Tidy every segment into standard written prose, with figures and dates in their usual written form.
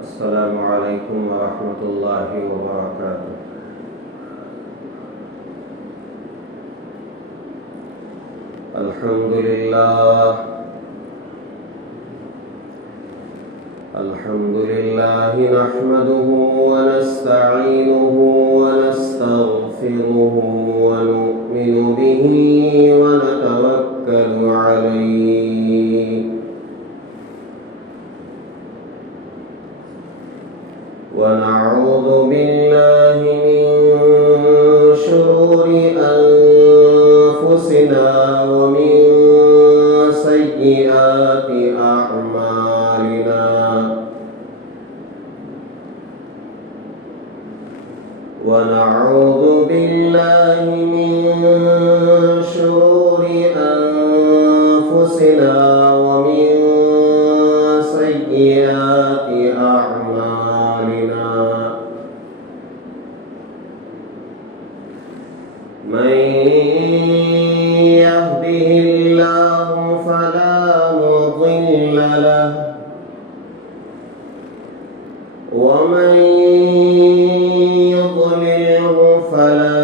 السلام علیکم ورحمۃ اللہ وبرکاتہ۔ الحمد للہ نحمده ونستعینه ونستغفره ونؤمن به ونتوکل علیہ ونعوذ باللہ من شرور انفسنا ومن سیئات اعمالنا ونعوذ باللہ من شرور انفسنا ومن سیئات اعمالنا من يهده الله فلا مضل له ومن يضلله فلا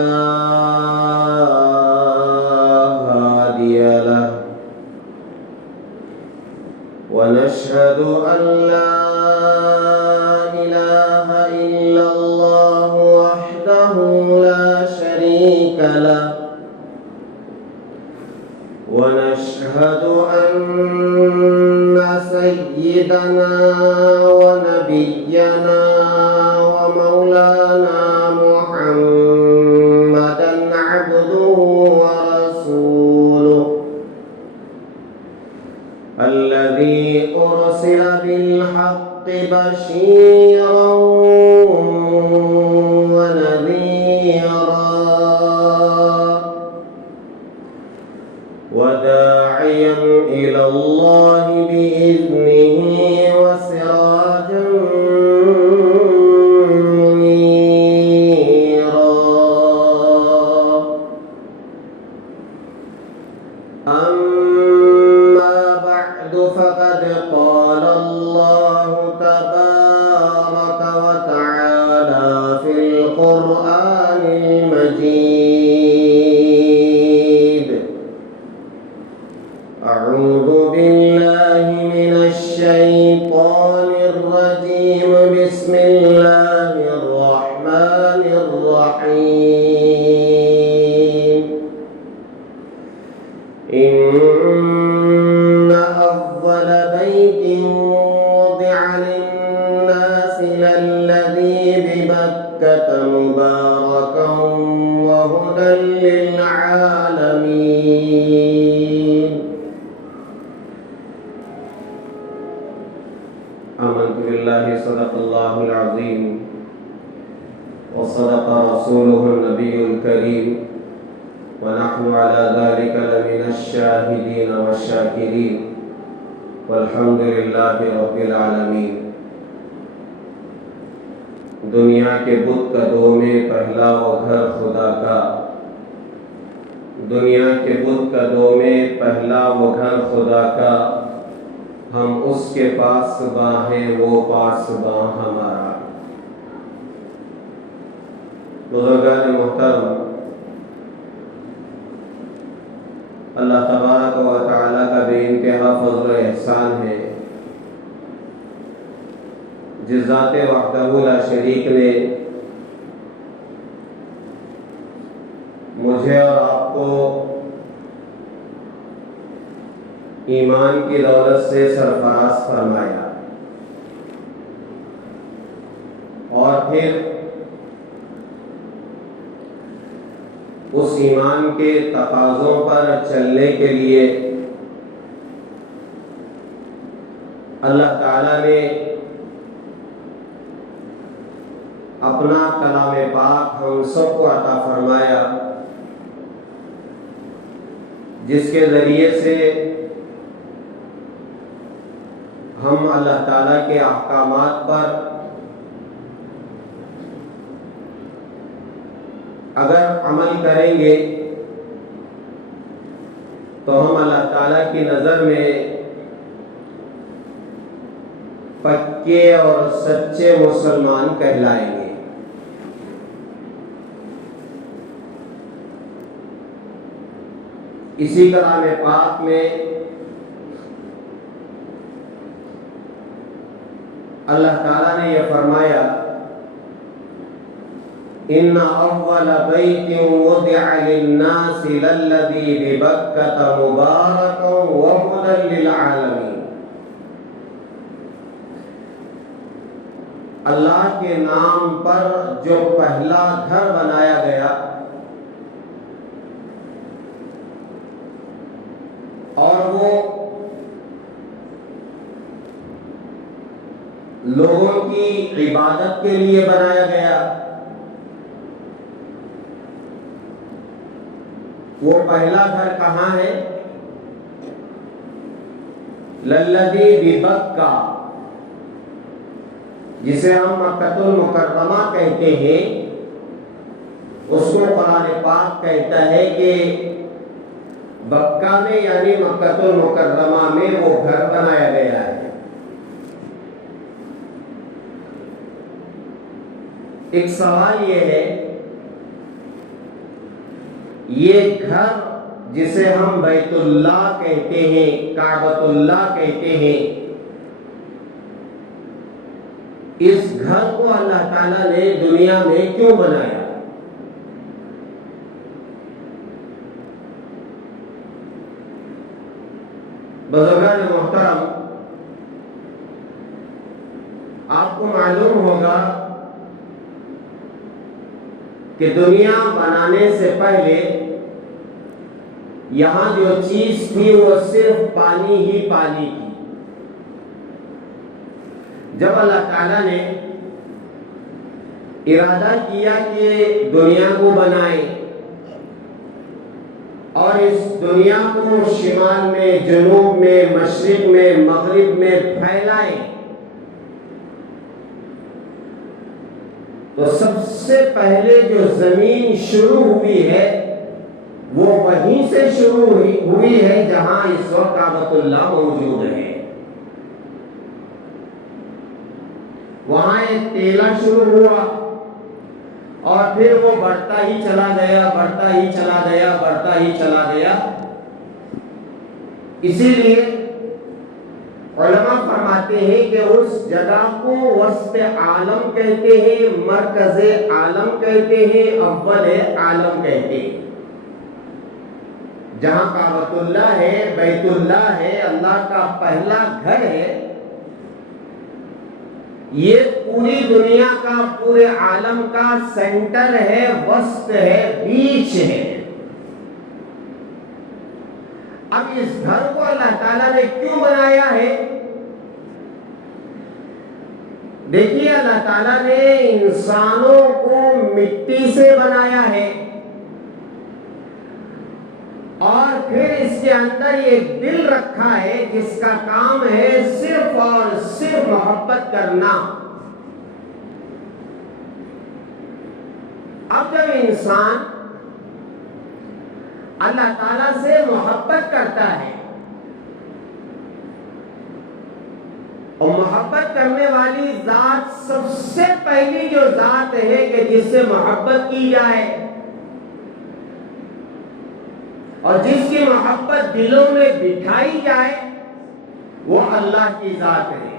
هادي له ونشهد أن لا إله إلا الله وحده لا شريك له ونشهد أن سيدنا ونبينا ومولانا محمدا عبده ورسوله الذي أرسل بالحق بشيرا ونذيرا وداعيا إلى الله بإذنه وسراجا منيرا أما بعد فقد قال الله تبارك وتعالى في القرآن المجيد أعوذ بالله من الشيطان الرجيم بسم الله الرحمن الرحيم إن أول بيت وضع للناس للذي ببكة مباركا وهدى للعالمين آمنت بالله صدق الله العظيم وصدق رسوله النبي الكريم ونحن على ذلك لمن الشاهدين والشاكرين والحمد لله رب العالمين۔ دنیا کے بت قدوں میں پہلا وہ گھر خدا کا، دنیا کے بت قدوں میں پہلا وہ گھر خدا کا، ہم اس کے پاسباں ہیں وہ پاسباں ہمارا۔ بزرگان محترم، اللہ تبارک و تعالیٰ کا بے انتہا فضل و احسان ہے، جس ذات وحدہ لا شریک نے مجھے اور آپ کو ایمان کی دولت سے سرفراز فرمایا، اور پھر اس ایمان کے تقاضوں پر چلنے کے لیے اللہ تعالیٰ نے اپنا کلام پاک ہم سب کو عطا فرمایا، جس کے ذریعے سے ہم اللہ تعالیٰ کے احکامات پر اگر عمل کریں گے تو ہم اللہ تعالیٰ کی نظر میں پکے اور سچے مسلمان کہلائیں گے۔ اسی کلام پاک میں اللہ تعالیٰ نے یہ فرمایا ان اول بیت وضع للناس للذی ببکۃ مبارکا وہدی للعالمین۔ اللہ کے نام پر جو پہلا گھر بنایا گیا اور وہ لوگوں کی عبادت کے لیے بنایا گیا، وہ پہلا گھر کہاں ہے؟ للذی ببکہ، جسے ہم مکۃ المکرمہ کہتے ہیں، اس کو قرآن پاک کہتا ہے کہ بکہ میں یعنی مکۃ المکرمہ میں وہ گھر بنایا گیا ہے۔ ایک سوال یہ ہے، یہ گھر جسے ہم بیت اللہ کہتے ہیں، کعبۃ اللہ کہتے ہیں، اس گھر کو اللہ تعالیٰ نے دنیا میں کیوں بنایا؟ بزرگان محترم، آپ کو معلوم ہوگا کہ دنیا بنانے سے پہلے یہاں جو چیز تھی وہ صرف پانی ہی پانی تھی۔ جب اللہ تعالیٰ نے ارادہ کیا کہ دنیا کو بنائے اور اس دنیا کو شمال میں، جنوب میں، مشرق میں، مغرب میں پھیلائے، تو سب سے پہلے جو زمین شروع ہوئی ہے وہ وہیں سے شروع ہوئی ہے جہاں اس وقت کعبۃ اللہ موجود ہے۔ وہاں ایک ٹیلا شروع ہوا اور پھر وہ بڑھتا ہی چلا گیا، بڑھتا ہی چلا گیا، بڑھتا ہی چلا گیا۔ اسی لیے علماء فرماتے ہیں کہ اس جگہ کو وسط عالم کہتے ہیں، مرکز عالم کہتے ہیں، اول عالم کہتے ہیں۔ جہاں کعبۃ اللہ ہے، بیت اللہ ہے، اللہ کا پہلا گھر ہے، یہ پوری دنیا کا، پورے عالم کا سینٹر ہے، وسط ہے، بیچ ہے۔ اب اس گھر کو اللہ تعالیٰ نے کیوں بنایا ہے؟ دیکھیے، اللہ تعالیٰ نے انسانوں کو مٹی سے بنایا ہے اور پھر اس کے اندر ایک دل رکھا ہے جس کا کام ہے صرف اور صرف محبت کرنا۔ اب جب انسان اللہ تعالیٰ سے محبت کرتا ہے، اور محبت کرنے والی ذات سب سے پہلی جو ذات ہے کہ جس سے محبت کی جائے اور جس کی محبت دلوں میں بٹھائی جائے، وہ اللہ کی ذات ہے۔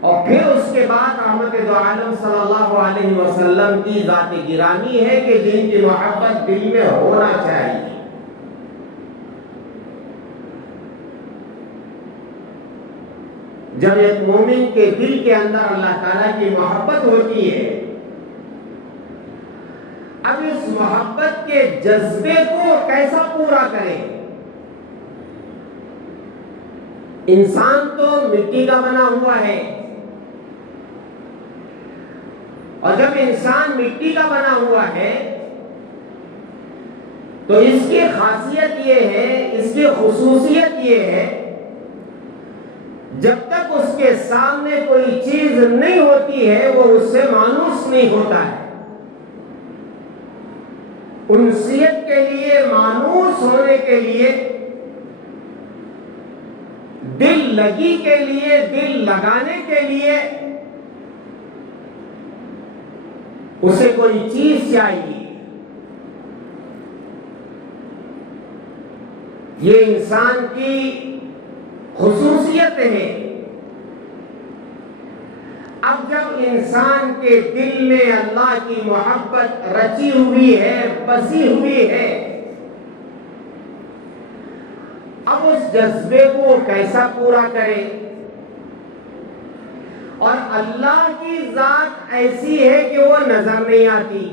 اور پھر اس کے بعد رحمت دو عالم صلی اللہ علیہ وسلم کی ذات گرامی ہے کہ جن کی محبت دل میں ہونا چاہیے۔ جب ایک مومن کے دل کے اندر اللہ تعالیٰ کی محبت ہوتی ہے، اب اس محبت کے جذبے کو کیسا پورا کرے؟ انسان تو مٹی کا بنا ہوا ہے، اور جب انسان مٹی کا بنا ہوا ہے تو اس کی خاصیت یہ ہے، اس کی خصوصیت یہ ہے، جب تک اس کے سامنے کوئی چیز نہیں ہوتی ہے وہ اس سے مانوس نہیں ہوتا ہے۔ انسیت کے لیے، مانوس ہونے کے لیے دل لگی کے لیے، دل لگانے کے لیے اسے کوئی چیز چاہیے. یہ انسان کی خصوصیت ہے. اب جب انسان کے دل میں اللہ کی محبت رچی ہوئی ہے، بسی ہوئی ہے، اب اس جذبے کو کیسا پورا کرے؟ اور اللہ کی ذات ایسی ہے کہ وہ نظر نہیں آتی.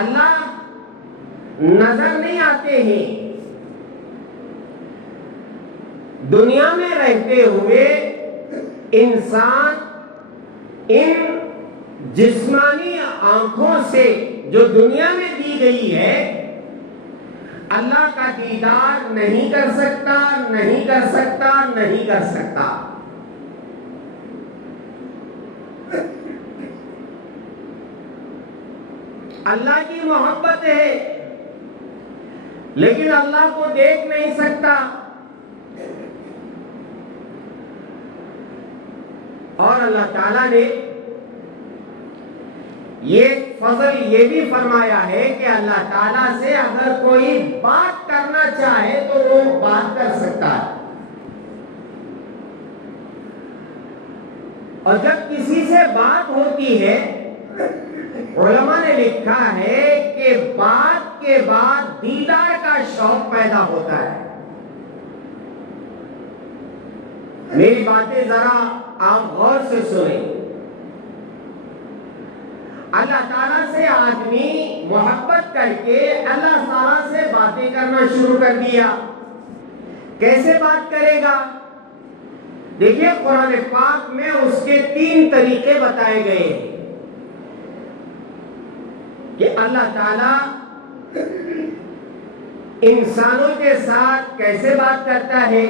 اللہ نظر نہیں آتے ہیں. دنیا میں رہتے ہوئے انسان ان جسمانی آنکھوں سے جو دنیا میں دی گئی ہے اللہ کا دیدار نہیں کر سکتا، نہیں کر سکتا، نہیں کر سکتا. اللہ کی محبت ہے لیکن اللہ کو دیکھ نہیں سکتا. اور اللہ تعالیٰ نے یہ فضل یہ بھی فرمایا ہے کہ اللہ تعالیٰ سے اگر کوئی بات کرنا چاہے تو وہ بات کر سکتا ہے. اور جب کسی سے بات ہوتی ہے علماء نے لکھا ہے کہ بات کے بعد دیدار کا شوق پیدا ہوتا ہے. میری باتیں ذرا آپ غور سے سنیں. اللہ تعالیٰ سے آدمی محبت کر کے اللہ تعالیٰ سے باتیں کرنا شروع کر دیا. کیسے بات کرے گا؟ دیکھیے قرآن پاک میں اس کے 3 طریقے بتائے گئے ہیں کہ اللہ تعالیٰ انسانوں کے ساتھ کیسے بات کرتا ہے.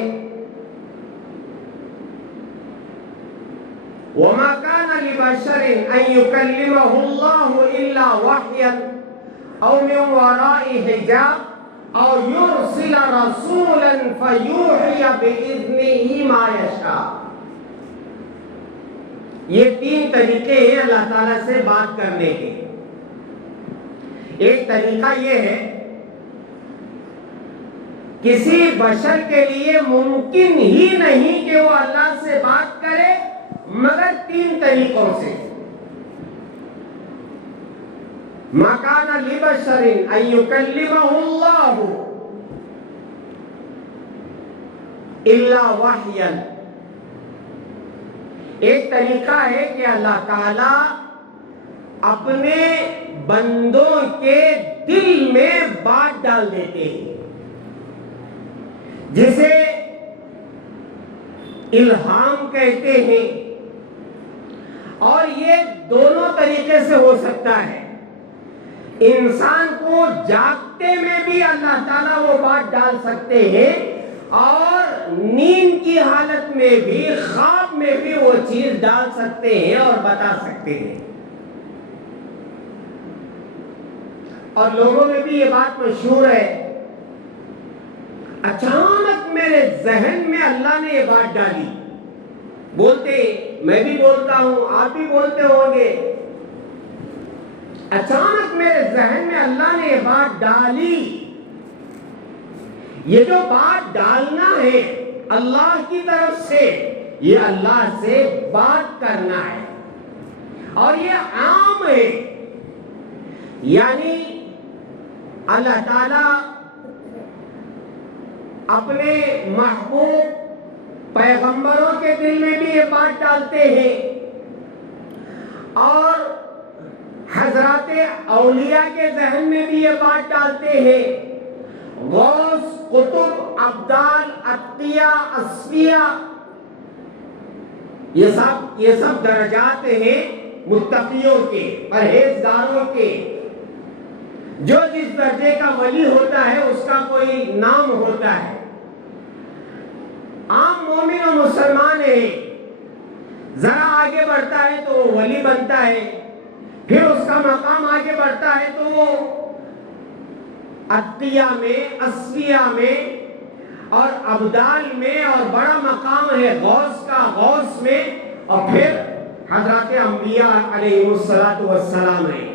وَمَا كَانَ لِبَشَرٍ أَن يُكَلِّمَهُ اللَّهُ إِلَّا وَحْيًا أَوْ مِنْ وَرَاءِ حِجَابٍ أَوْ يُرْسِلَ رَسُولًا فَيُوحِيَ بِإِذْنِهِ مَا يَشَاءُ. یہ 3 طریقے ہیں اللہ تعالیٰ سے بات کرنے کے. ایک طریقہ یہ ہے کسی بشر کے لیے ممکن ہی نہیں کہ وہ اللہ سے بات کرے مگر 3 طریقوں سے. مَا كَانَ لِبَشَرٍ أَن يُكَلِّمَهُ اللَّهُ إِلَّا وَحْيًا. ایک طریقہ ہے کہ اللہ تعالی اپنے بندوں کے دل میں بات ڈال دیتے ہیں جسے الہام کہتے ہیں. اور یہ دونوں طریقے سے ہو سکتا ہے. انسان کو جاگتے میں بھی اللہ تعالیٰ وہ بات ڈال سکتے ہیں اور نیند کی حالت میں بھی، خواب میں بھی وہ چیز ڈال سکتے ہیں اور بتا سکتے ہیں. اور لوگوں میں بھی یہ بات مشہور ہے اچانک میرے ذہن میں اللہ نے یہ بات ڈالی. بولتے میں بھی بولتا ہوں، آپ بھی بولتے ہوں گے. اچانک میرے ذہن میں اللہ نے یہ بات ڈالی. یہ جو بات ڈالنا ہے اللہ کی طرف سے، یہ اللہ سے بات کرنا ہے اور یہ عام ہے. یعنی اللہ تعالی اپنے محبوب پیغمبروں کے دل میں بھی یہ بات ڈالتے ہیں اور حضرات اولیاء کے ذہن میں بھی یہ بات ڈالتے ہیں. غوث، قطب، ابدال، اتقیاء، اصفیاء، یہ سب درجات ہیں متقیوں کے، پرہیزگاروں کے. جو جس درجے کا ولی ہوتا ہے اس کا کوئی نام ہوتا ہے. عام مومن و مسلمان ہے، ذرا آگے بڑھتا ہے تو وہ ولی بنتا ہے، پھر اس کا مقام آگے بڑھتا ہے تو وہ اتقیاء میں، اصفیاء میں، اور ابدال میں، اور بڑا مقام ہے غوث کا، غوث میں، اور پھر حضرات انبیاء علیہ السلام ہے۔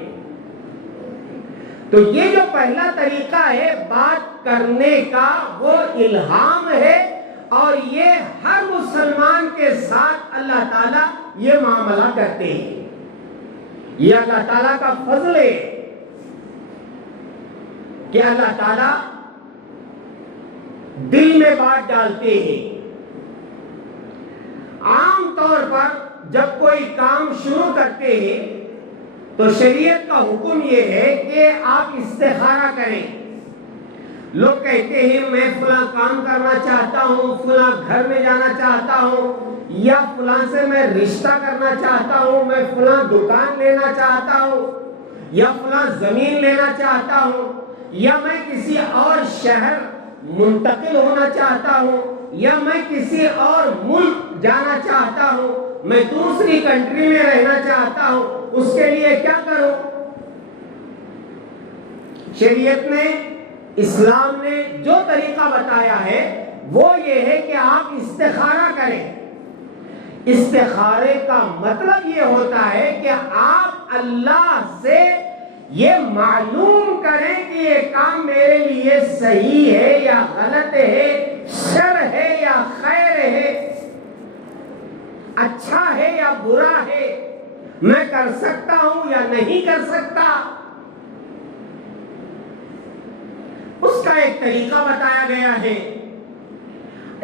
تو یہ جو پہلا طریقہ ہے بات کرنے کا وہ الہام ہے، اور یہ ہر مسلمان کے ساتھ اللہ تعالیٰ یہ معاملہ کرتے ہیں، یہ اللہ تعالیٰ کا فضل ہے کہ اللہ تعالیٰ دل میں بات ڈالتے ہیں۔ عام طور پر جب کوئی کام شروع کرتے ہیں تو شریعت کا حکم یہ ہے کہ آپ استخارہ کریں۔ لوگ کہتے ہیں میں فلاں کام کرنا چاہتا ہوں، فلاں گھر میں جانا چاہتا ہوں، یا فلاں سے میں رشتہ کرنا چاہتا ہوں، میں فلاں دکان لینا چاہتا ہوں، یا فلاں زمین لینا چاہتا ہوں، یا میں کسی اور شہر منتقل ہونا چاہتا ہوں، یا میں کسی اور ملک جانا چاہتا ہوں، میں دوسری کنٹری میں رہنا چاہتا ہوں، اس کے لیے کیا کروں؟ شریعت نے، اسلام نے جو طریقہ بتایا ہے وہ یہ ہے کہ آپ استخارہ کریں۔ استخارے کا مطلب یہ ہوتا ہے کہ آپ اللہ سے یہ معلوم کریں کہ یہ کام میرے لیے صحیح ہے یا غلط ہے، شر ہے یا خیر ہے، اچھا ہے یا برا ہے، میں کر سکتا ہوں یا نہیں کر سکتا۔ اس کا ایک طریقہ بتایا گیا ہے۔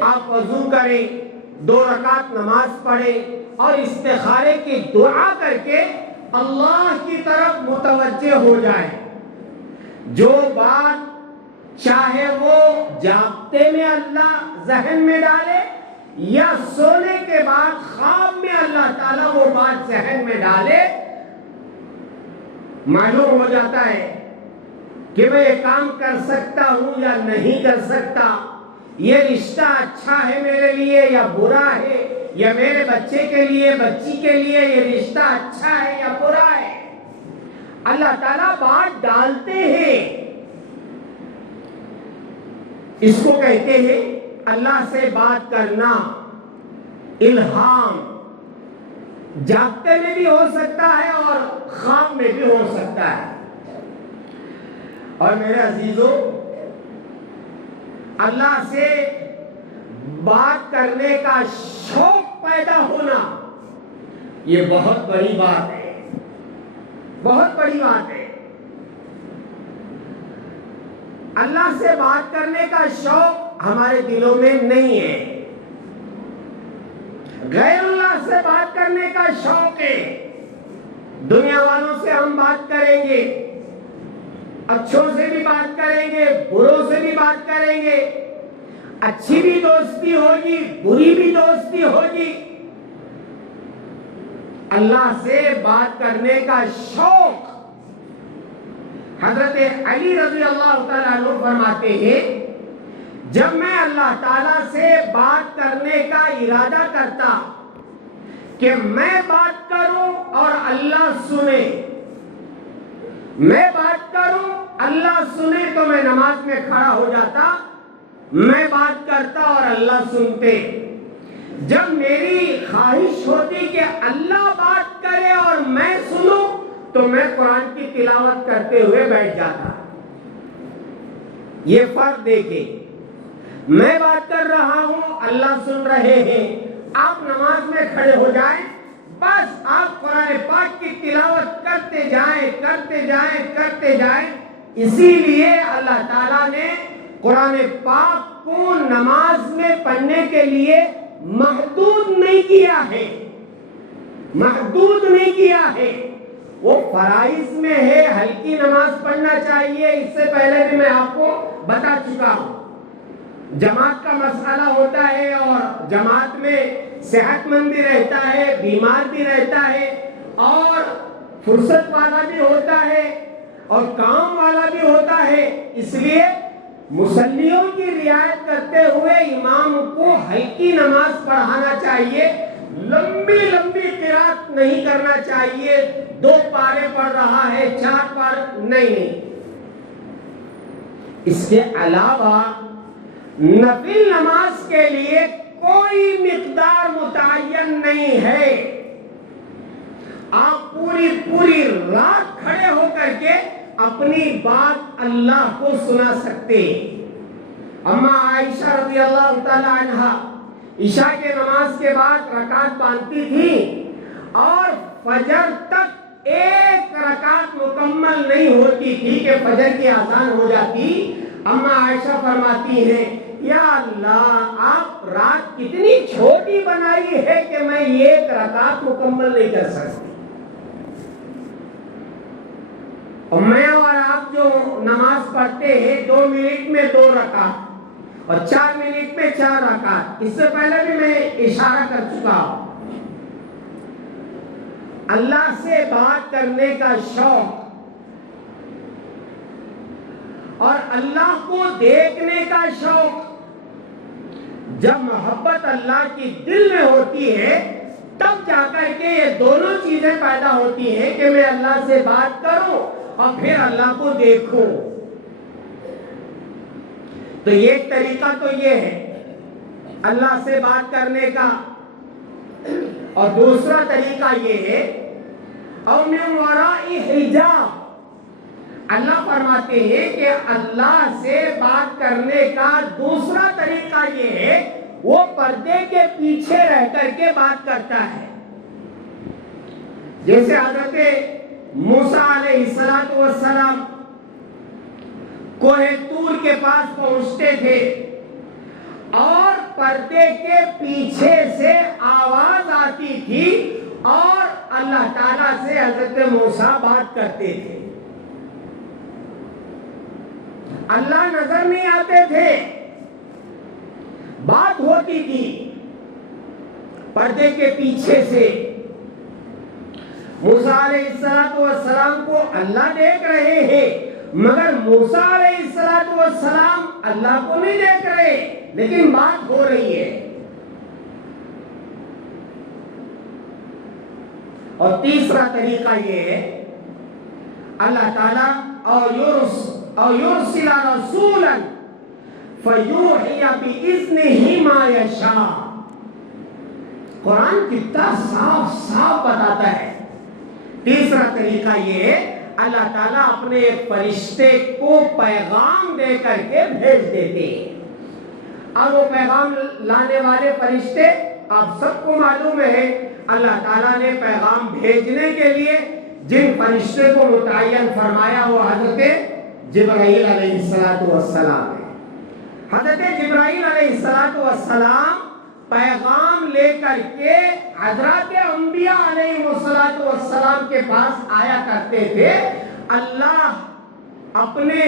آپ وضو کریں، 2 رکعت نماز پڑھیں اور استخارے کی دعا کر کے اللہ کی طرف متوجہ ہو جائیں۔ جو بات چاہے وہ جاگتے میں اللہ ذہن میں ڈالے یا سونے کے بعد خواب میں اللہ تعالیٰ وہ بات ذہن میں ڈالے، معلوم ہو جاتا ہے کہ میں یہ کام کر سکتا ہوں یا نہیں کر سکتا، یہ رشتہ اچھا ہے میرے لیے یا برا ہے، یا میرے بچے کے لیے، بچی کے لیے یہ رشتہ اچھا ہے یا برا ہے۔ اللہ تعالیٰ بات ڈالتے ہیں، اس کو کہتے ہیں اللہ سے بات کرنا، الہام۔ جاگتے میں بھی ہو سکتا ہے اور خواب میں بھی ہو سکتا ہے۔ اور میرے عزیزوں، اللہ سے بات کرنے کا شوق پیدا ہونا یہ بہت بڑی بات ہے، بہت بڑی بات ہے۔ اللہ سے بات کرنے کا شوق ہمارے دلوں میں نہیں ہے، غیر اللہ سے بات کرنے کا شوق ہے۔ دنیا والوں سے ہم بات کریں گے، اچھوں سے بھی بات کریں گے، بروں سے بھی بات کریں گے، اچھی بھی دوستی ہوگی، بری بھی دوستی ہوگی۔ اللہ سے بات کرنے کا شوق، حضرت علی رضی اللہ تعالیٰ عنہ فرماتے ہیں جب میں اللہ تعالیٰ سے بات کرنے کا ارادہ کرتا کہ میں بات کروں اور اللہ سنے، میں بات کروں اللہ سنے، تو میں نماز میں کھڑا ہو جاتا، میں بات کرتا اور اللہ سنتے۔ جب میری خواہش ہوتی کہ اللہ بات کرے اور میں سنوں تو میں قرآن کی تلاوت کرتے ہوئے بیٹھ جاتا۔ یہ فرق دیکھیں، میں بات کر رہا ہوں، اللہ سن رہے ہیں۔ آپ نماز میں کھڑے ہو جائیں، بس آپ قرآن پاک کی تلاوت کرتے جائیں، کرتے جائیں، کرتے جائیں۔ اسی لیے اللہ تعالیٰ نے قرآن پاک کو نماز میں پڑھنے کے لیے محدود نہیں کیا ہے، محدود نہیں کیا ہے۔ وہ فرائض میں ہے، ہلکی نماز پڑھنا چاہیے، اس سے پہلے بھی میں آپ کو بتا چکا ہوں۔ جماعت کا مسئلہ ہوتا ہے اور جماعت میں صحت مند بھی رہتا ہے، بیمار بھی رہتا ہے، اور فرصت والا بھی ہوتا ہے اور کام والا بھی ہوتا ہے۔ اس لیے مصلیوں کی رعایت کرتے ہوئے امام کو ہلکی نماز پڑھانا چاہیے، لمبی لمبی قرات نہیں کرنا چاہیے، 2 پارے پڑھ رہا ہے، 4 پارے نہیں۔ اس کے علاوہ نفل نماز کے لیے کوئی مقدار متعین نہیں ہے. آپ پوری رات کھڑے ہو کر کے اپنی بات اللہ کو سنا سکتے. اما عائشہ رضی اللہ تعالی عنہا عشاء کے نماز کے بعد رکعت باندھتی تھی اور فجر تک ایک رکعت مکمل نہیں ہوتی تھی کہ فجر کی اذان ہو جاتی. اما عائشہ فرماتی ہیں یا اللہ آپ رات کتنی چھوٹی بنائی ہے کہ میں ایک رکعت مکمل نہیں کر سکتی. اور میں اور آپ جو نماز پڑھتے ہیں 2 منٹ میں 2 رکعت اور 4 منٹ میں 4 رکعت، اس سے پہلے بھی میں اشارہ کر چکا ہوں. اللہ سے بات کرنے کا شوق اور اللہ کو دیکھنے کا شوق، جب محبت اللہ کی دل میں ہوتی ہے تب جا کر کے یہ دونوں چیزیں پیدا ہوتی ہیں کہ میں اللہ سے بات کروں اور پھر اللہ کو دیکھوں. تو ایک طریقہ تو یہ ہے اللہ سے بات کرنے کا، اور دوسرا طریقہ یہ ہے اور من وراء حجاب. اللہ فرماتے ہیں کہ اللہ سے بات کرنے کا دوسرا طریقہ یہ ہے وہ پردے کے پیچھے رہ کر کے بات کرتا ہے. جیسے حضرت موسیٰ علیہ السلام کوہ طور کے پاس پہنچتے تھے اور پردے کے پیچھے سے آواز آتی تھی اور اللہ تعالیٰ سے حضرت موسیٰ بات کرتے تھے. اللہ نظر نہیں آتے تھے، بات ہوتی تھی پردے کے پیچھے سے. موسیٰ علیہ السلام کو اللہ دیکھ رہے ہیں مگر موسیٰ علیہ السلام اللہ کو نہیں دیکھ رہے، لیکن بات ہو رہی ہے. اور تیسرا طریقہ یہ ہے اللہ تعالیٰ اور یرسل رسولا فیوحی بإذنہ ما یشاء. قرآن کتنا صاف بتاتا ہے. تیسرا طریقہ یہ ہے اللہ تعالیٰ اپنے فرشتے کو پیغام دے کر کے بھیج دیتے ہیں. اور وہ پیغام لانے والے فرشتے آپ سب کو معلوم ہے اللہ تعالیٰ نے پیغام بھیجنے کے لیے جن فرشتے کو متعین فرمایا وہ حضرت جبرائیل علیہ السلام ہے. حضرت جبرائیل علیہ السلام پیغام لے کر کے حضرات انبیاء علیہ السلام کے پاس آیا کرتے تھے. اللہ اپنے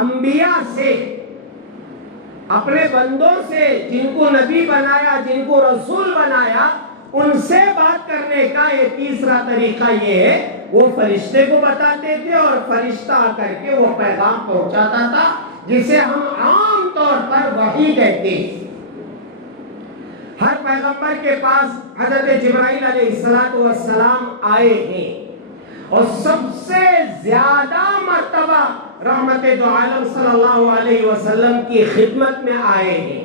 انبیاء سے، اپنے بندوں سے جن کو نبی بنایا، جن کو رسول بنایا، ان سے بات کرنے کا یہ تیسرا طریقہ یہ ہے وہ فرشتے کو بتاتے تھے اور فرشتہ آ کر کے وہ پیغام پہنچاتا تھا جسے ہم عام طور پر وحی کہتے ہیں. ہر پیغمبر کے پاس حضرت جبرائیل علیہ السلام آئے ہیں اور سب سے زیادہ مرتبہ رحمت دو عالم صلی اللہ علیہ وسلم کی خدمت میں آئے ہیں.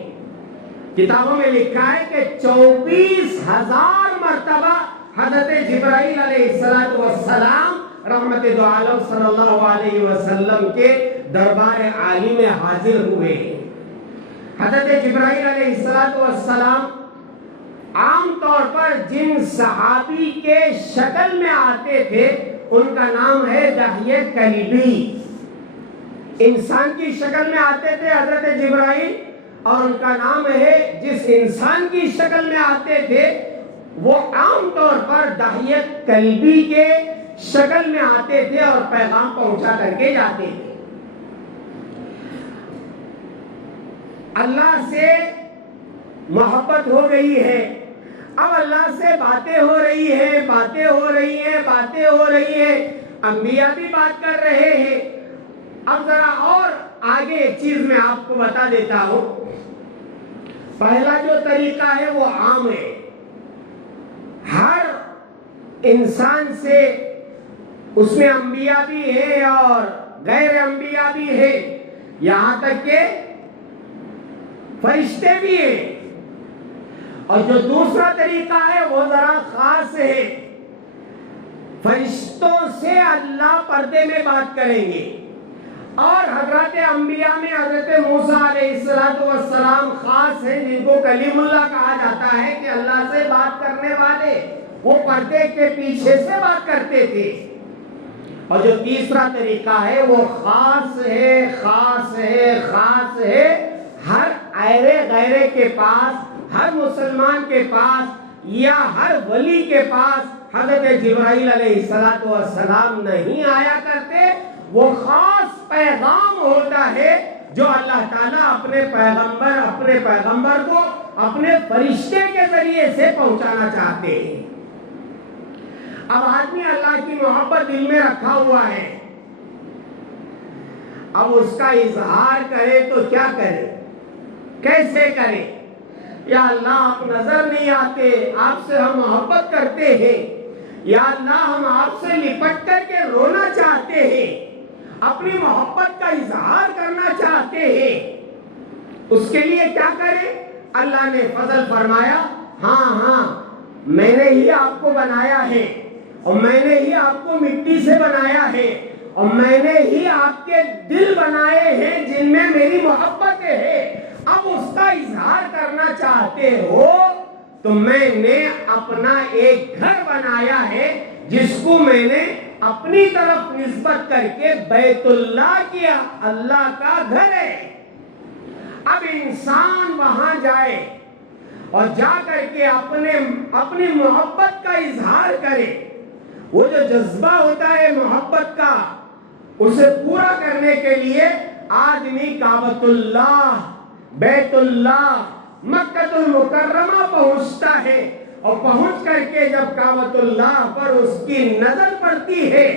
کتابوں میں لکھا ہے کہ 24,000 مرتبہ حضرت جبرائیل علیہ السلام رحمت دو عالم صلی اللہ علیہ وسلم کے دربار عالی میں حاضر ہوئے. حضرت جبرائیل علیہ السلام عام طور پر جن صحابی کے شکل میں آتے تھے ان کا نام ہے دحیہ کلبی. انسان کی شکل میں آتے تھے حضرت جبرائیل اور ان کا نام ہے جس انسان کی شکل میں آتے تھے وہ عام طور پر دحیہ کلبی کے شکل میں آتے تھے اور پیغام پہنچا کر کے جاتے تھے. اللہ سے محبت ہو گئی ہے، اب اللہ سے باتیں ہو رہی ہیں، باتیں ہو رہی ہیں، باتیں ہو رہی ہیں، انبیاء بھی بات کر رہے ہیں. اب ذرا اور آگے ایک چیز میں آپ کو بتا دیتا ہوں. پہلا جو طریقہ ہے وہ عام ہے، ہر انسان سے، اس میں انبیاء بھی ہیں اور غیر انبیاء بھی ہیں، یہاں تک کہ فرشتے بھی ہیں. اور جو دوسرا طریقہ ہے وہ ذرا خاص ہے. فرشتوں سے اللہ پردے میں بات کریں گے. اور حضرت انبیاء میں حضرت موسیٰ علیہ السلام خاص ہیں جن کو کلیم اللہ کہا جاتا ہے کہ اللہ سے بات کرنے والے. وہ پردے کے پیچھے سے بات کرتے تھے. اور جو تیسرا طریقہ ہے وہ خاص ہے، خاص ہے، خاص ہے. ہر ایرے غیرے کے پاس، ہر مسلمان کے پاس یا ہر ولی کے پاس حضرت جبرائیل علیہ السلام نہیں آیا کرتے. وہ خاص پیغام ہوتا ہے جو اللہ تعالیٰ اپنے پیغمبر کو اپنے فرشتے کے ذریعے سے پہنچانا چاہتے ہیں. اب آدمی اللہ کی محبت دل میں رکھا ہوا ہے، اب اس کا اظہار کرے تو کیا کرے، کیسے کرے؟ یا اللہ آپ نظر نہیں آتے، آپ سے ہم محبت کرتے ہیں. یا اللہ ہم آپ سے لپٹ کر کے رونا چاہتے ہیں، اپنی محبت کا اظہار کرنا چاہتے ہیں. اس کے لیے کیا کریں؟ اللہ نے فضل فرمایا، ہاں میں نے ہی آپ کو بنایا ہے، اور میں نے ہی آپ کو مٹی سے بنایا ہے، اور میں نے ہی آپ کے دل بنائے ہیں جن میں میری محبت ہے. اب اس کا اظہار کرنا چاہتے ہو تو میں نے اپنا ایک گھر بنایا ہے جس کو میں نے اپنی طرف نسبت کر کے بیت اللہ کیا. اللہ کا گھر ہے. اب انسان وہاں جائے اور جا کر کے اپنی محبت کا اظہار کرے. وہ جو جذبہ ہوتا ہے محبت کا، اسے پورا کرنے کے لیے آدمی کعبۃ اللہ، بیت اللہ، مکہ المکرمہ پہنچتا ہے. اور پہنچ کر کے جب کعبۃ اللہ پر اس کی نظر پڑتی ہے،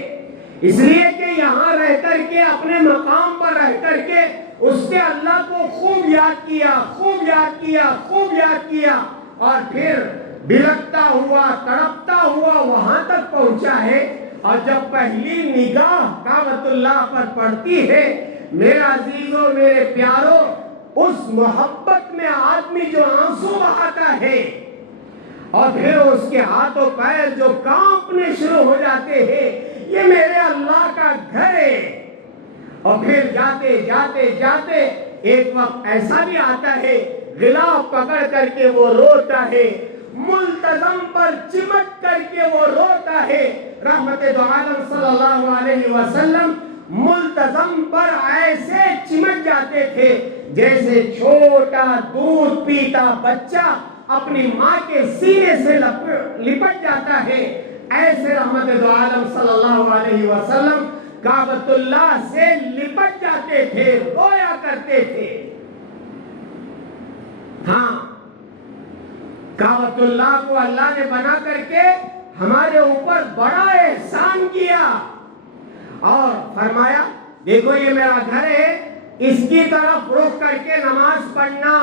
اس لیے کہ یہاں رہ کر کے اپنے مقام پر رہ کر کے اس نے اللہ کو خوب یاد کیا، خوب یاد کیا، خوب یاد کیا، اور پھر بلکتا ہوا، تڑپتا ہوا وہاں تک پہنچا ہے. اور جب پہلی نگاہ کعبۃ اللہ پر پڑتی ہے، میرے عزیزوں، میرے پیاروں، اس محبت میں آدمی جو آنسو بہاتا ہے اور پھر اس کے ہاتھ و پیر جو کانپنے شروع ہو جاتے ہیں، یہ میرے اللہ کا گھر ہے. اور پھر جاتے جاتے جاتے ایک وقت ایسا بھی آتا ہے، غلاف پکڑ کر کے وہ روتا ہے، ملتزم پر چمٹ کر کے وہ روتا ہے. رحمت دو عالم صلی اللہ علیہ وسلم ملتزم پر ایسے چمٹ جاتے تھے جیسے چھوٹا دودھ پیتا بچہ اپنی ماں کے سینے سے لپٹ جاتا ہے. ایسے رحمت دو عالم صلی اللہ علیہ وسلم کعبۃ اللہ سے لپٹ جاتے تھے، رویا کرتے تھے. ہاں، کعبۃ اللہ کو اللہ نے بنا کر کے ہمارے اوپر بڑا احسان کیا اور فرمایا، دیکھو یہ میرا گھر ہے، اس کی طرف رخ کر کے نماز پڑھنا.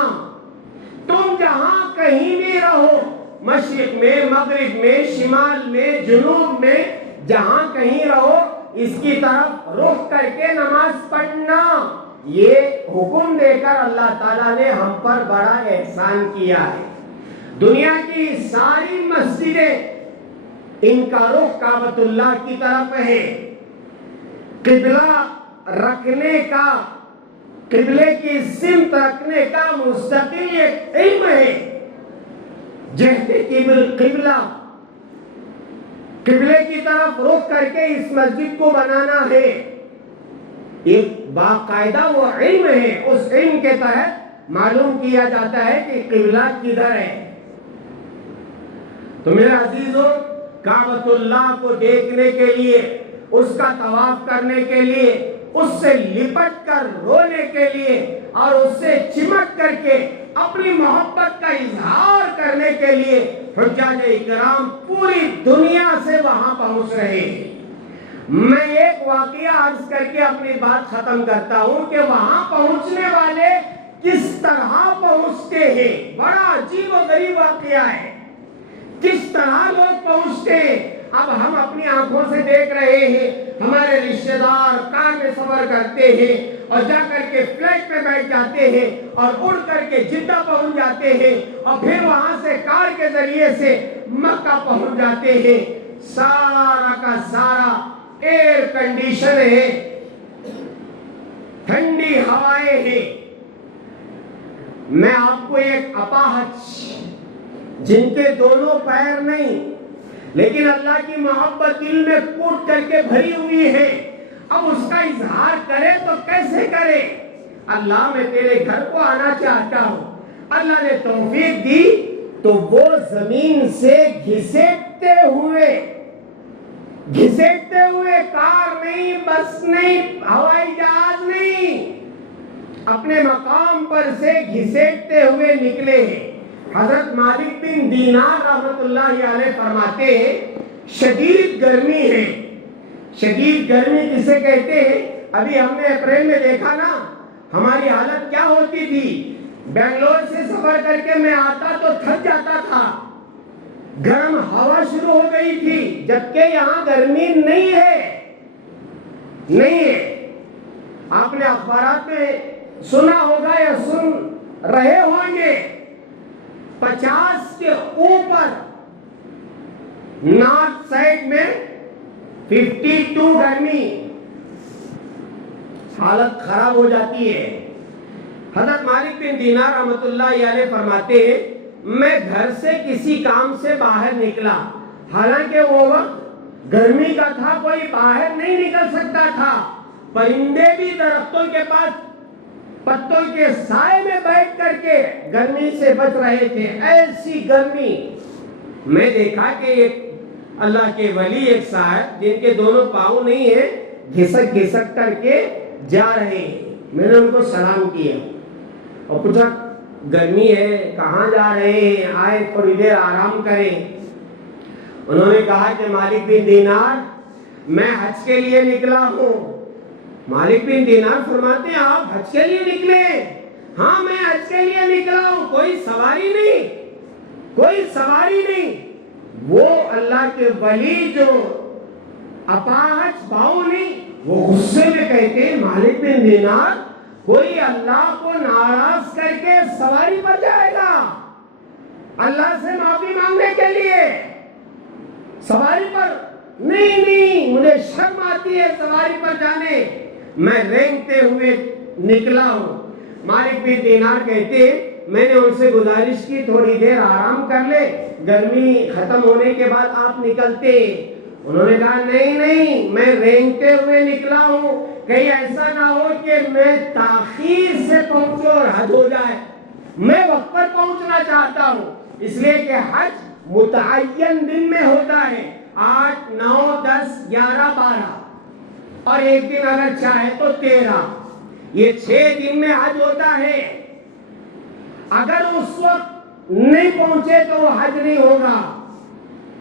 تم جہاں کہیں بھی رہو، مشرق میں، مغرب میں، شمال میں، جنوب میں، جہاں کہیں رہو، اس کی طرف رخ کر کے نماز پڑھنا. یہ حکم دے کر اللہ تعالیٰ نے ہم پر بڑا احسان کیا ہے. دنیا کی ساری مسجدیں ان کا رخ کعبۃ اللہ کی طرف ہے. قبلہ رکھنے کا، قبلے کی سمت رکھنے کا مستقل ایک علم ہے. جہت قبلہ، قبلے کی طرف رخ کر کے اس مسجد کو بنانا ہے، ایک باقاعدہ وہ علم ہے. اس علم کے تحت معلوم کیا جاتا ہے کہ قبلہ کدھر ہے. تو میرے عزیزوں، کعبۃ اللہ کو دیکھنے کے لیے، اس کا طواف کرنے کے لیے، اس سے لپٹ کر رونے کے لیے اور اس سے چمٹ کر کے اپنی محبت کا اظہار کرنے کے لیے حجاج اکرام پوری دنیا سے وہاں پہنچ رہے ہیں. میں ایک واقعہ عرض کر کے اپنی بات ختم کرتا ہوں کہ وہاں پہنچنے والے کس طرح پہنچتے ہیں. بڑا عجیب و غریب واقعہ ہے، کس طرح لوگ پہنچتے ہیں. اب ہم اپنی آنکھوں سے دیکھ رہے ہیں، ہمارے رشتہ دار کار میں سفر کرتے ہیں اور جا کر کے فلائٹ میں بیٹھ جاتے ہیں اور اڑ کر کے جدہ پہنچ جاتے ہیں اور پھر وہاں سے کار کے ذریعے سے مکہ پہنچ جاتے ہیں. سارا کا سارا ایئر کنڈیشن ہے, ٹھنڈی ہوائیں ہیں. میں آپ کو ایک اپاہج جن کے دونوں پیر نہیں لیکن اللہ کی محبت دل میں کوٹ کر کے بھری ہوئی ہے, اب اس کا اظہار کرے تو کیسے کرے؟ اللہ میں تیرے گھر کو آنا چاہتا ہوں. اللہ نے توفیق دی تو وہ زمین سے گھسیٹتے ہوئے کار نہیں, بس نہیں, ہوائی جہاز نہیں, اپنے مقام پر سے گھسیٹتے ہوئے نکلے ہیں. حضرت مالک بن دینار رحمت اللہ علیہ فرماتے ہیں شدید گرمی ہے. شدید گرمی کسے کہتے ہیں؟ ابھی ہم نے اپریل میں دیکھا نا ہماری حالت کیا ہوتی تھی. بنگلور سے سفر کر کے میں آتا تو تھک جاتا تھا, گرم ہوا شروع ہو گئی تھی, جبکہ یہاں گرمی نہیں ہے. آپ نے اخبارات میں سنا ہوگا یا سن رہے ہوں گے 50 کے اوپر نارتھ سائڈ میں 52 گرمی, حالت خراب ہو جاتی ہے. حضرت مالک بن دینار رحمت اللہ علیہ فرماتے ہیں میں گھر سے کسی کام سے باہر نکلا, حالانکہ وہ وقت گرمی کا تھا, کوئی باہر نہیں نکل سکتا تھا. پرندے بھی درختوں کے پاس پتوں کے سائے میں بیٹھ کر کے گرمی سے بچ رہے تھے. ایسی گرمی. میں دیکھا کہ ایک اللہ کے ولی, ایک صاحب جن کے دونوں پاؤں نہیں ہیں, گھسک کر کے جا رہے ہیں. میں نے ان کو سلام کیا اور پوچھا گرمی ہے, کہاں جا رہے ہیں, آئے تھوڑی دیر آرام کریں. انہوں نے کہا کہ مالک بن دینار میں حج کے لیے نکلا ہوں. مالک بن دینار فرماتے ہیں آپ حج کے لیے نکلے؟ ہاں میں حج کے لیے نکلا ہوں, کوئی سواری نہیں. وہ اللہ کے ولی جو اپاہج پاؤں نہیں, وہ غصے میں کہتے ہیں مالک بن دینار کوئی اللہ کو ناراض کر کے سواری پر جائے گا اللہ سے معافی مانگنے کے لیے؟ سواری پر نہیں, مجھے شرم آتی ہے سواری پر جانے, میں رینگتے ہوئے نکلا ہوں. مالک بن دینار کہتے میں نے ان سے گزارش کی تھوڑی دیر آرام کر لے, گرمی ختم ہونے کے بعد آپ نکلتے. انہوں نے کہا نہیں, میں رینگتے ہوئے نکلا ہوں, کہیں ایسا نہ ہو کہ میں تاخیر سے پہنچوں اور حج ہو جائے. میں وقت پر پہنچنا چاہتا ہوں, اس لیے کہ حج متعین دن میں ہوتا ہے, 8, 9, 10, 11, 12 اور ایک دن اگر چاہے تو 13. یہ 6 دن میں حج ہوتا ہے. اگر اس وقت نہیں پہنچے تو وہ حج نہیں ہوگا.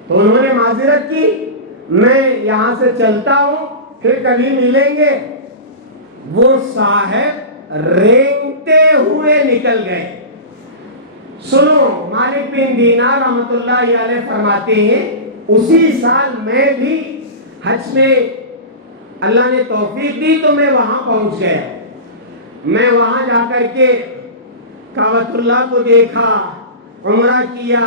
تو انہوں نے معذرت کی, میں یہاں سے چلتا ہوں, پھر کبھی ملیں گے. وہ صاحب رینگتے ہوئے نکل گئے. سنو, مالک بن دینار رحمت اللہ علیہ فرماتے ہیں اسی سال میں بھی حج میں اللہ نے توفیق دی تو میں وہاں پہنچ گیا. میں وہاں جا کر کے کعبۃ اللہ کو دیکھا, عمرہ کیا,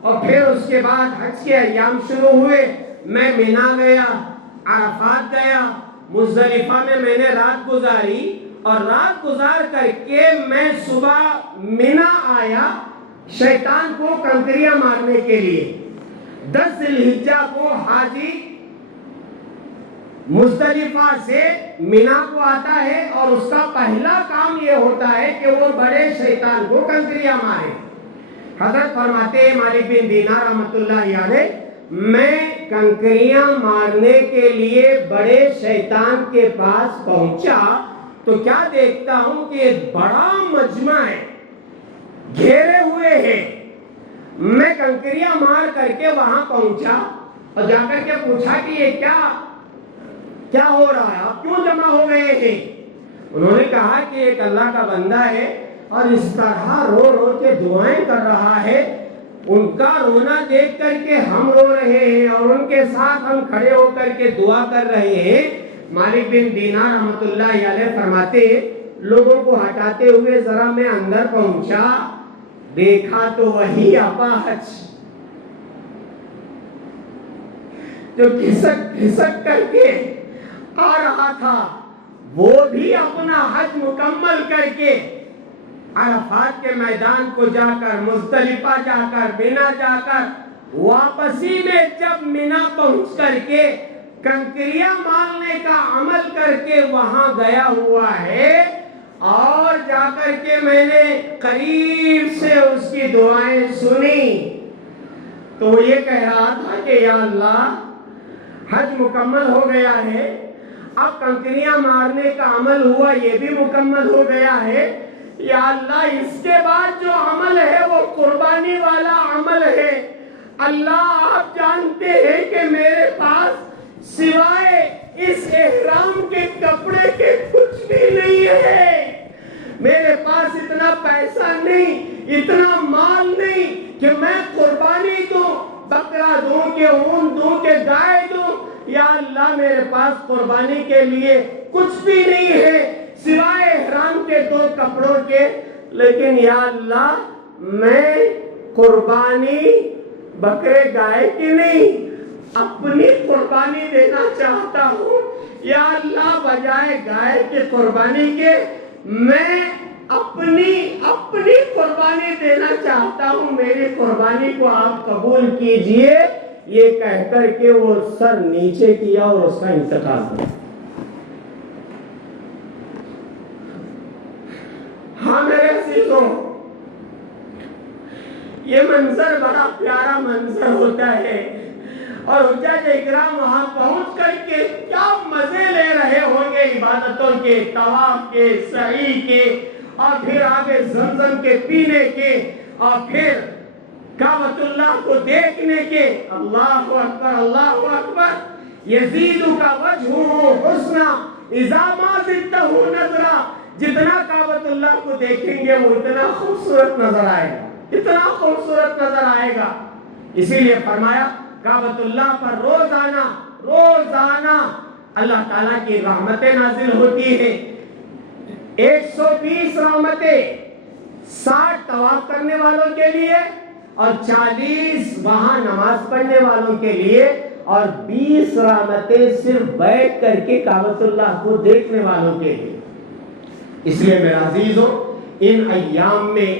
اور پھر اس کے بعد حج کے ایام شروع ہوئے. میں مینا گیا, عرفات گیا, مزدلفہ میں نے رات گزاری, اور رات گزار کر کے میں صبح مینا آیا شیطان کو کنکریاں مارنے کے لیے. 10 ذی الحجہ کو حاجی مزدلفہ سے مینا کو آتا ہے اور اس کا پہلا کام یہ ہوتا ہے کہ وہ بڑے شیطان کو کنکریاں مارے. حضرت فرماتے ہیں مالک بن دینار رحمت اللہ علیہ میں کنکریاں مارنے کے لیے بڑے شیطان کے پاس پہنچا تو کیا دیکھتا ہوں کہ ایک بڑا مجمع ہے, گھیرے ہوئے ہیں. میں کنکریاں مار کر کے وہاں پہنچا اور جا کر کے پوچھا کہ یہ کیا ہو رہا ہے, آپ کیوں جمع ہو گئے ہیں؟ انہوں نے کہا کہ ایک اللہ کا بندہ ہے اور اس طرح رو رو کے دعائیں کر رہا ہے, ان کا رونا دیکھ کر کے ہم رو رہے ہیں اور ان کے ساتھ ہم کھڑے ہو کر کے دعا کر رہے ہیں. مالک بن دینار رحمت اللہ علیہ فرماتے لوگوں کو ہٹاتے ہوئے ذرا میں اندر پہنچا، دیکھا تو وہی اپاہج جو کھسک کھسک کر کے آ رہا تھا، وہ بھی اپنا حج مکمل کر کے عرفات کے میدان کو جا کر، مزدلفہ جا کر، مینا جا کر، واپسی میں جب مینا پہنچ کر کے کنکریاں مارنے کا عمل کر کے وہاں گیا ہوا ہے، اور جا کر کے میں نے قریب سے اس کی دعائیں سنی تو وہ یہ کہہ رہا تھا کہ یا اللہ حج مکمل ہو گیا ہے، اب کنکریاں مارنے کا عمل ہوا یہ بھی مکمل ہو گیا ہے، یا اللہ اس کے بعد جو عمل ہے وہ قربانی والا عمل ہے، اللہ آپ جانتے ہیں کہ میرے پاس سوائے اس احرام کے کپڑے کے کچھ بھی نہیں ہے، میرے پاس اتنا پیسہ نہیں، اتنا مال نہیں کہ میں قربانی دوں، بکرا دوں کہ اون دوں کہ گائے دوں، یا اللہ میرے پاس قربانی کے لیے کچھ بھی نہیں ہے سوائے احرام کے 2 کپڑوں کے، لیکن یا اللہ میں قربانی بکرے گائے کی نہیں، اپنی قربانی دینا چاہتا ہوں، یا اللہ بجائے گائے کی قربانی کے میں اپنی قربانی دینا چاہتا ہوں، میری قربانی کو آپ قبول کیجئے، یہ کہہ کر کے وہ سر نیچے کیا اور اس کا انتقال ہوا۔ ہاں میرے عزیزوں، یہ منظر بڑا پیارا منظر ہوتا ہے، اور حجاج اکرام وہاں پہنچ کر کے کیا مزے لے رہے ہوں گے عبادتوں کے، طواف کے، سعی کے، اور پھر آگے زمزم کے پینے کے، اور پھر کعبۃ اللہ کو دیکھنے کے۔ اللہ اکبر، اللہ اکبر، یزیدک وجہہ حسنا اذا ما زدتہ نظرا، جتنا کعبۃ اللہ کو دیکھیں گے وہ اتنا خوبصورت نظر آئے گا، اتنا خوبصورت نظر آئے گا۔ اسی لیے فرمایا کعبۃ اللہ پر روزانہ اللہ تعالیٰ کی رحمتیں نازل ہوتی ہیں، 120 رحمتیں 60 طواف کرنے والوں کے لیے، اور 40 وہاں نماز پڑھنے والوں کے لیے، اور 20 رحمتیں صرف بیٹھ کر کے کعبۃ اللہ کو دیکھنے والوں کے لیے۔ اس لیے میرے عزیزوں، ان ایام میں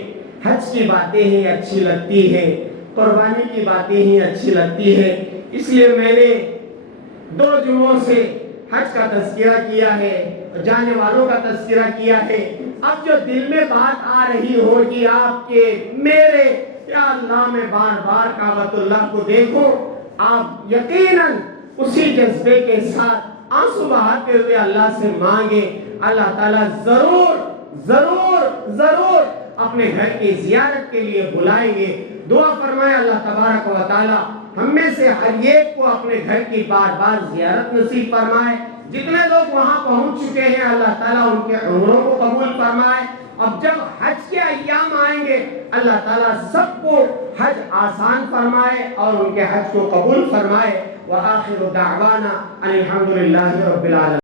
حج کی باتیں ہی اچھی لگتی ہیں، قربانی کی باتیں ہی اچھی لگتی ہیں، اس لیے میں نے 2 جمعوں سے حج کا تذکرہ کیا ہے، جانے والوں کا تذکرہ کیا ہے۔ اب جو دل میں بات آ رہی ہوگی آپ کے میرے، یا اللہ میں بار بار کعبۃ اللہ کو دیکھوں، آپ یقیناً اسی جذبے کے ساتھ آنسو بہاتے ہوئے اللہ سے مانگیں، اللہ تعالیٰ ضرور ضرور ضرور اپنے گھر کی زیارت کے لیے بلائیں گے۔ دعا فرمائے اللہ تبارک و تعالیٰ ہم میں سے ہر ایک کو اپنے گھر کی بار بار زیارت نصیب فرمائے۔ جتنے لوگ وہاں پہنچ چکے ہیں اللہ تعالیٰ ان کے عمروں کو قبول فرمائے۔ اب جب حج کے ایام آئیں گے اللہ تعالیٰ سب کو حج آسان فرمائے اور ان کے حج کو قبول فرمائے۔ وآخر دعوانا ان الحمد للہ رب العالمین۔